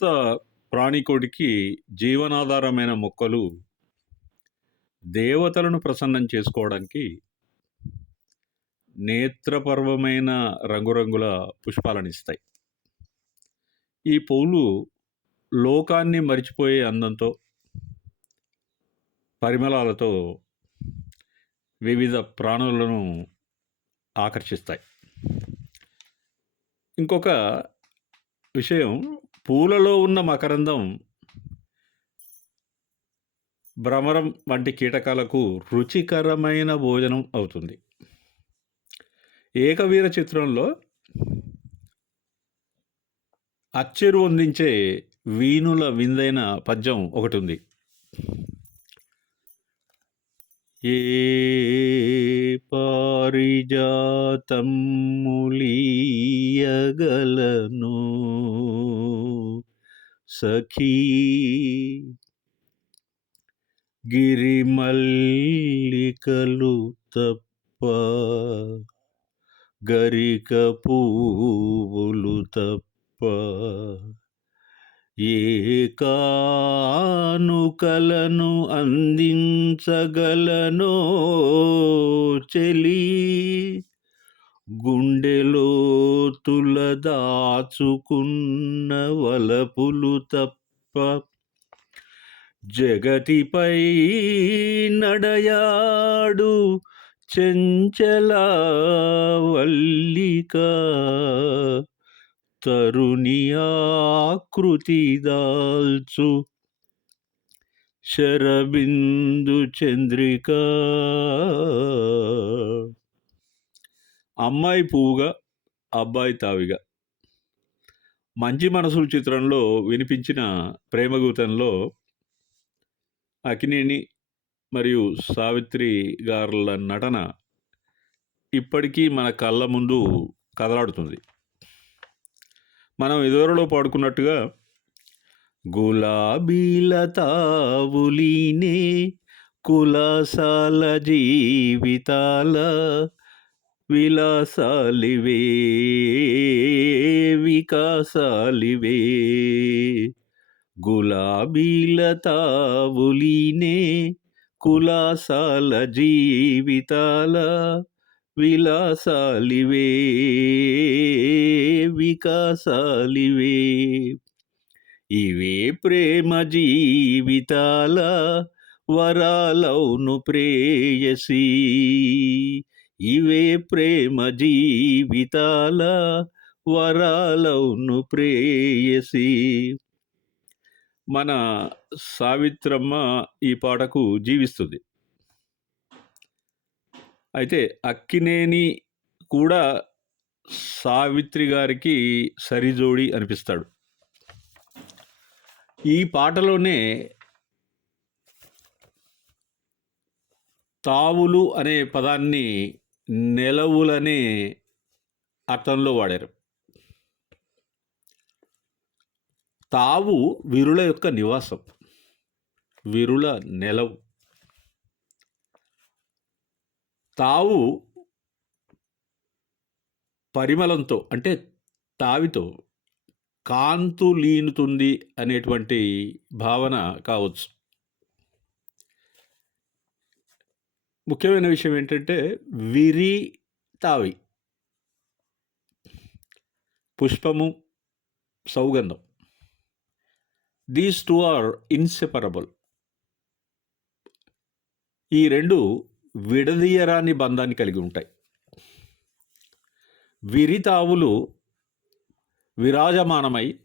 సమస్త ప్రాణికుడికి జీవనాధారమైన మొక్కలు దేవతలను ప్రసన్నం చేసుకోవడానికి నేత్రపర్వమైన రంగురంగుల పుష్పాలనిస్తాయి. ఈ పూలు లోకాన్ని మరిచిపోయే అందంతో పరిమళాలతో వివిధ ప్రాణులను ఆకర్షిస్తాయి. ఇంకొక విషయం పూలలో ఉన్న మకరందం భ్రమరం వంటి కీటకాలకు రుచికరమైన భోజనం అవుతుంది. ఏకవీర చిత్రంలో అచ్చెరు అందించే వీణుల విందైన పద్యం ఒకటి ఉంది ఏ పారిజాతములీయగలను సఖీ గిరిమల్లికలు తప్ప గరిక పువ్వులు తప్ప ఏ కానుకలను అందించగలనో చెలి. గుండెలో దాచుకున్న వలపులు తప్ప జగతిపై నడయాడు చెంచల వల్లిక. తరుణియాకృతి దాల్చు శరబిందు చంద్రిక. అమ్మాయి పువ్వుగా అబ్బాయి తావిగా. మంచి మనసుల చిత్రంలో వినిపించిన ప్రేమగూతంలో అకినేని మరియు సావిత్రి గారుల నటన ఇప్పటికీ మన కళ్ళ ముందు కదలాడుతుంది. మనం ఎదురులో పాడుకున్నట్టుగా గులాబీల తావులీనే కులాసాల జీవితాల విలాసాలివే వికాసాలివే. గులాబీల తావులీనే కులాసాల జీవితాల విలాసాలివే. వికాసాలివే. ఇవే ప్రేమ జీవితాల వరాలౌను ప్రేయసి. ఇవే ప్రేమ జీవితాల వరాలౌను ప్రేయసి. మన సావిత్రమ్మ ఈ పాటకు జీవిస్తుంది. అయితే అక్కినేని కూడా సావిత్రి గారికి సరిజోడి అనిపిస్తాడు. ఈ పాటలోనే తావులు అనే పదాన్ని నెలవులనే అర్థంలో వాడారు. తావు విరుల యొక్క నివాసం విరుల నెలవు. తావు పరిమళంతో అంటే తావితో కాంతు లీనుతుంది అనేటువంటి భావన కావచ్చు. ముఖ్యమైన విషయం ఏంటంటే విరి తావి. పుష్పము సౌగంధం. దీస్ టూ ఆర్ ఇన్సెపరబుల్ ఈ రెండు విడదీయరాని బంధాన్ని కలిగి ఉంటాయి. విరితావులు విరాజమానమై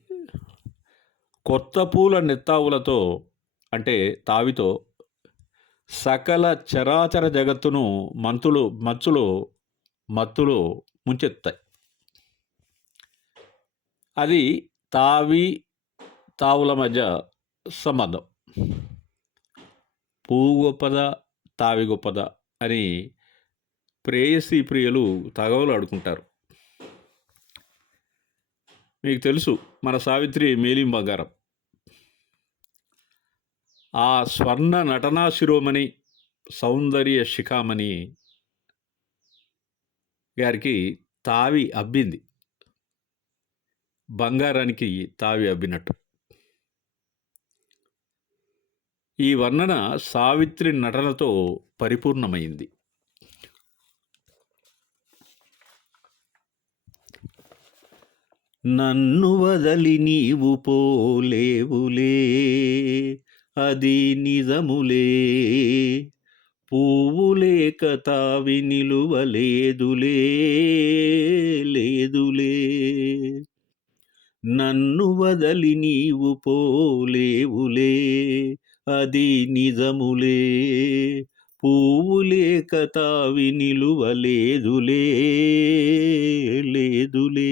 కొత్త పూల నెత్తావులతో అంటే తావితో సకల చరాచర జగత్తును మంతులు మచ్చులు మత్తులో ముంచెత్తాయి. అది తావి తావుల మధ్య సంబంధం. పువ్వు గొప్పద తావి గొప్పద అని ప్రేయసి ప్రియులు తగవలు ఆడుకుంటారు మీకు తెలుసు మన సావిత్రి మేలిం బంగారం. ఆ స్వర్ణ నటనా శిరోమణి సౌందర్య శిఖామణి గారికి తావి అబ్బింది. బంగారానికి తావి అబ్బినట్టు. ఈ వర్ణన సావిత్రి నటనతో పరిపూర్ణమైంది. నన్ను వదలి నీవు పోలేవులే అది నిజములే. పువ్వు లేక తావి నిలువలేదులే లేదులే. నన్ను వదలి నీవు పోలేవులే అది నిజములే. పువ్వు లేక తావి నిలువలేదులే లేదులే.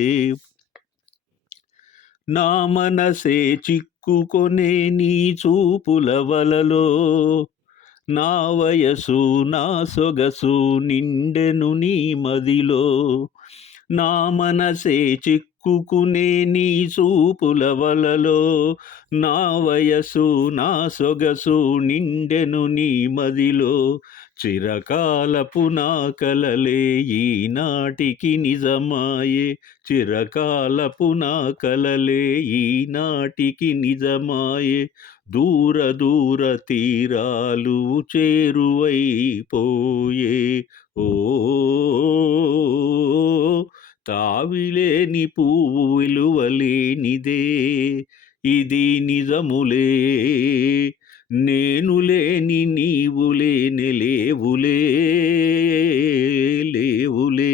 నా మనసే చిక్కుకొనే నీ చూపుల వలలో. నా వయసు నా సొగసు నిండెను నీ మదిలో. నా మనసే చిక్కుకునే నీ చూపుల వలలో. నా వయసు నా సొగసు నిండెను నీ మదిలో. చిరకాలపు నా కలలే ఈనాటికి నిజమాయే. చిరకాలపు నా కలలే ఈనాటికి నిజమాయే. దూర దూర తీరాలు చేరువైపోయే. ఓ తావిలేని పువ్వు విలువలేనిదే. ఇది నిజములే. నేను లేని నీవు లేని లేవులే లేవులే.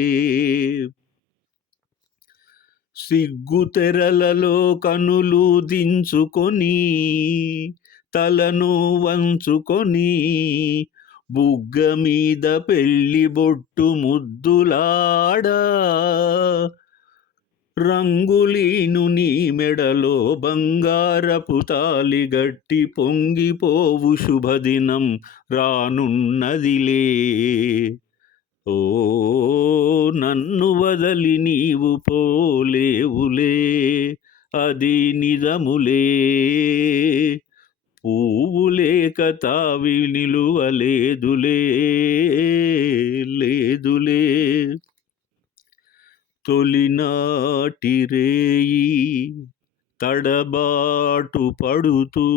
సిగ్గు తెరలలో కనులు దించుకొని తలను వంచుకొని బుగ్గ మీద పెళ్ళి బొట్టు ముద్దులాడా రంగులీను నీ మెడలో బంగారపు తాలి గట్టి పొంగిపోవు శుభదినం రానున్నదిలే. ఓ నన్ను వదలి నీవు పోలేవులే అది నిజములే. పువ్వు లేక తావి నిలువలేదులే లేదులే. తొలినాటి రేయి తడబాటు పడుతూ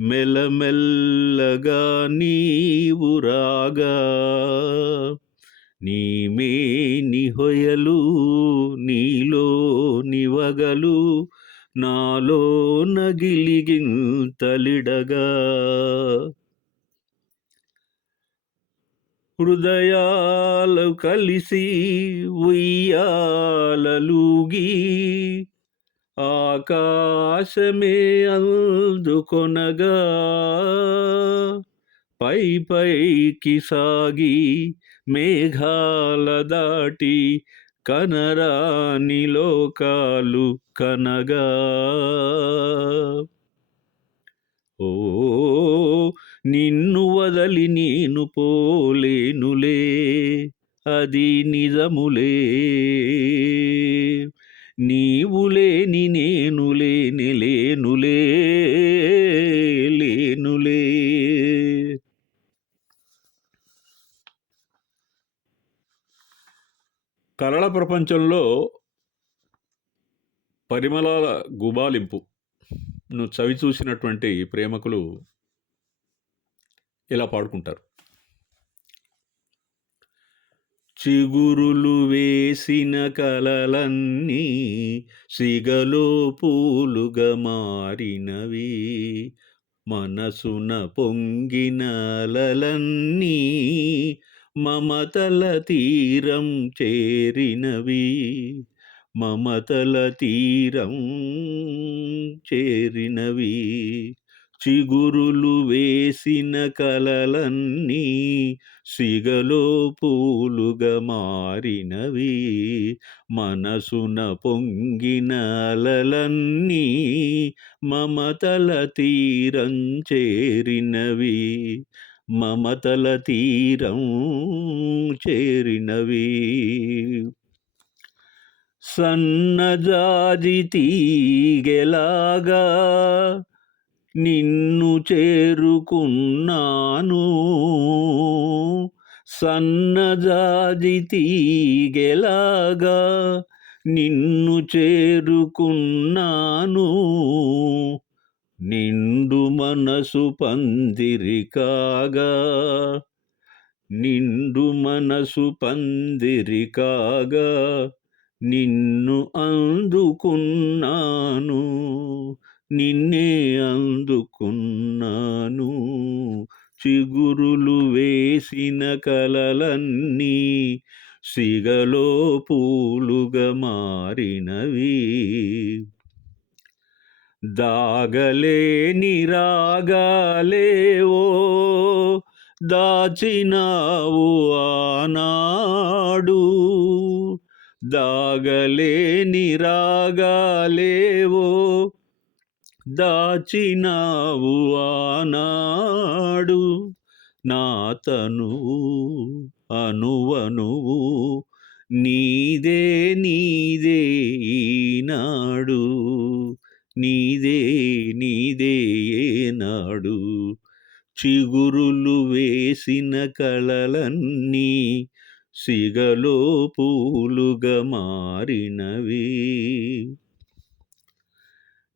మెలమెల్లగా నీవు రాగా. నీమే నిహొయలు నీలో నివగలు నాలో నగిలిగింతలిడగా హృదయాలు కలిసి ఉయ్యాలలుగి ఆకాశమే అందుకొనగా పై పైకి సాగి మేఘాల దాటి కనరాని లోకాలు కనగా ఓ నిన్ను వదలి నేను పోలేనులే అది నిజములే. నీవు లేని నేను లేని లేనులే లేనులే. కలల ప్రపంచంలో పరిమళాల గుబాలింపు. ను చవి చూసినటువంటి ప్రేమకులు ఇలా పాడుకుంటారు. చిగురులు వేసిన కలలన్నీ సిగలో పూలుగా మారినవి. మనసున పొంగిన అలలన్నీ మమతల తీరం చేరినవి. మమతల తీరం చేరినవి. చిగురులు వేసిన కలలన్నీ సిగలో పూలుగా మారినవి. మనసున పొంగిన అలలన్నీ మమతల తీరం చేరినవి. మమతల తీరం చేరినవి. సన్నజాజి తీగెలాగా నిన్ను చేరుకున్నాను. సన్నజాజి తీగెలాగా నిన్ను చేరుకున్నాను. నిండు మనసు పందిరికాగా నిండు మనసు పందిరికాగా నిన్ను అందుకున్నాను నిన్నే అందుకున్నాను. చిగురులు వేసిన కలలన్నీ సిగలో పూలుగా మారినవి. దాగలేని రాగాలేవో దాచినావు ఆనాడు. దాగలేని రాగాలేవో దాచినావు ఆనాడు. నా తనువు అనువనువు నీదే నీదే ఈనాడు. నీదే నీదే ఏనాడు. చిగురులు వేసిన కళలన్నీ సిగలో పూలుగా మారినవి.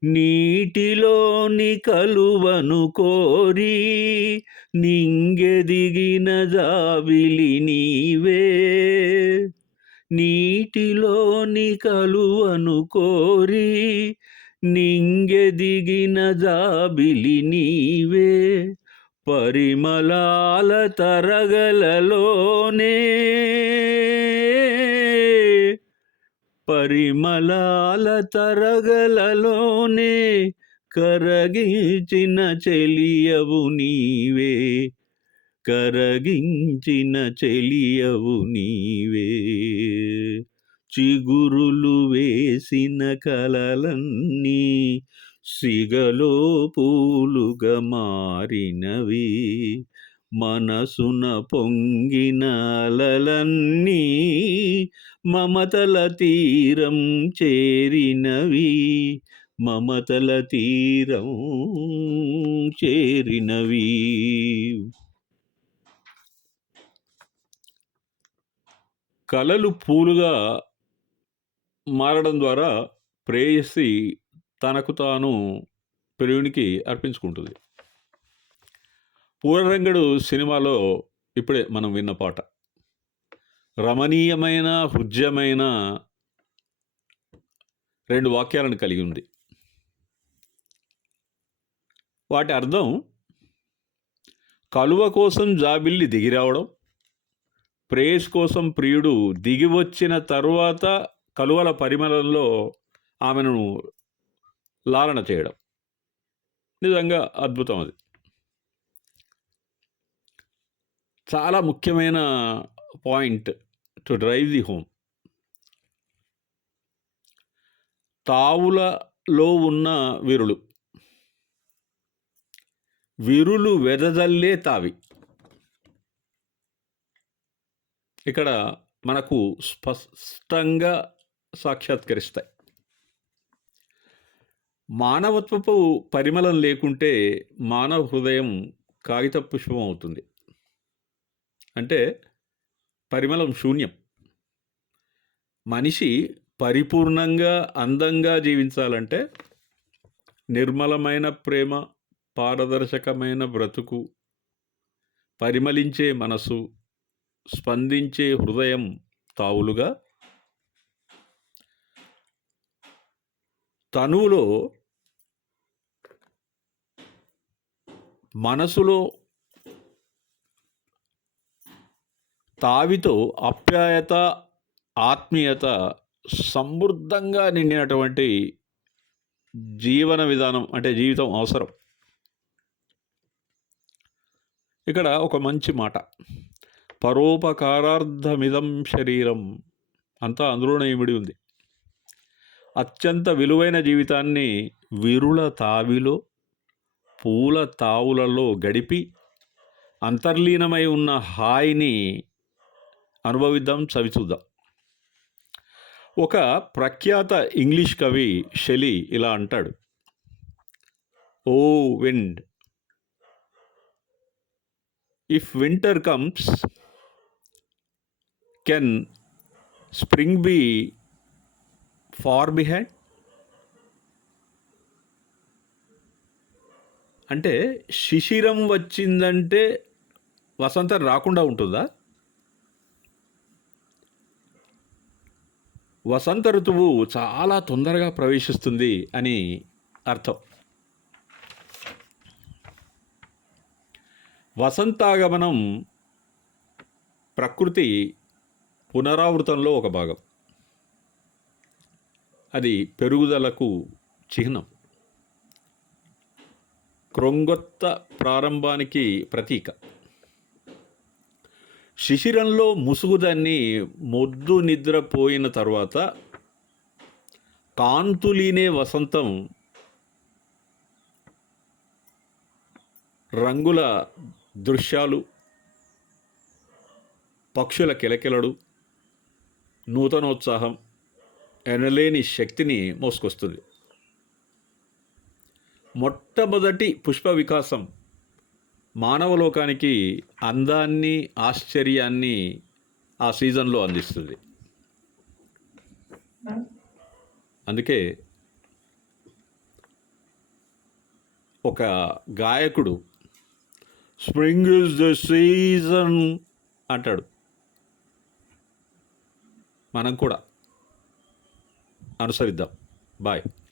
నీటిలోని కలువను కోరి నింగెదిగిన జావిలి నీవే. నీటిలోని కలువను కోరి నింగెదిగిన జాబిలి నీవే. పరిమళాల తరగలలోనే పరిమళాల తరగలలోనే కరగించిన చెలియవు నీవే కరగించిన చెలియవు నీవే. చిగురులు వేసిన కలలన్నీ సిగలో పూలుగా మారినవి మనసున పొంగిన అలలన్నీ మమతల తీరం చేరినవి మమతల తీరం చేరినవి. కలలు పూలుగా మారడం ద్వారా ప్రేయసి తనకు తాను ప్రియునికి అర్పించుకుంటుంది. పూరరంగడు సినిమాలో ఇప్పుడే మనం విన్న పాట. రమణీయమైన హృద్యమైన రెండు వాక్యాలను కలిగి ఉంది. వాటి అర్థం కలువ కోసం జాబిల్లి దిగిరావడం ప్రేయస్ కోసం ప్రియుడు దిగి వచ్చిన తరువాత కలువల పరిమళంలో ఆమెను లాలన చేయడం. నిజంగా అద్భుతం అది. చాలా ముఖ్యమైన point to drive the home. తావులలో ఉన్న విరులు. విరులు వెదజల్లే తావి. ఇక్కడ మనకు స్పష్టంగా సాక్షాత్కరిస్తాయి. మానవత్వపు పరిమళం లేకుంటే మానవ హృదయం కాగిత పుష్పం అవుతుంది అంటే పరిమళం శూన్యం. మనిషి పరిపూర్ణంగా అందంగా జీవించాలంటే నిర్మలమైన ప్రేమ పారదర్శకమైన బ్రతుకు పరిమళించే మనసు స్పందించే హృదయం తావులుగా. తనువులో మనసులో తావితో ఆప్యాయత ఆత్మీయత సమృద్ధంగా నిండినటువంటి జీవన విధానం అంటే జీవితం అవసరం. ఇక్కడ ఒక మంచి మాట. పరోపకారార్థమిదం శరీరం అంతా అందులోనే ఇమిడి ఉంది. అత్యంత విలువైన జీవితాన్ని విరుల తావిలో పూల తావులలో గడిపి అంతర్లీనమై ఉన్న హాయిని అనుభవిద్దాం చవిచూద్దాం ఒక ప్రఖ్యాత ఇంగ్లీష్ కవి షెలి ఇలా అంటాడు. O wind if winter comes can spring be far behind? అంటే శిశిరం వచ్చిందంటే వసంతం రాకుండా ఉంటుందా? వసంత ఋతువు చాలా తొందరగా ప్రవేశిస్తుంది అని అర్థం. వసంతాగమనం ప్రకృతి పునరావృతంలో ఒక భాగం. అది పెరుగుదలకు చిహ్నం. క్రొంగొత్త ప్రారంభానికి ప్రతీక. శిశిరంలో ముసుగుదాన్ని మొద్దు నిద్రపోయిన తర్వాత కాంతులీనే వసంతం రంగుల దృశ్యాలు పక్షుల కిలకిలడు నూతనోత్సాహం ఎనలేని శక్తిని మోసుకొస్తుంది. మొట్టమొదటి పుష్ప వికాసం మానవలోకానికి అందాన్ని ఆశ్చర్యాన్ని ఆ సీజన్లో అందిస్తుంది. అందుకే ఒక గాయకుడు స్ప్రింగ్ ఇస్ ద సీజన్ అంటాడు. మనం కూడా అనుసరిద్దాం. బాయ్.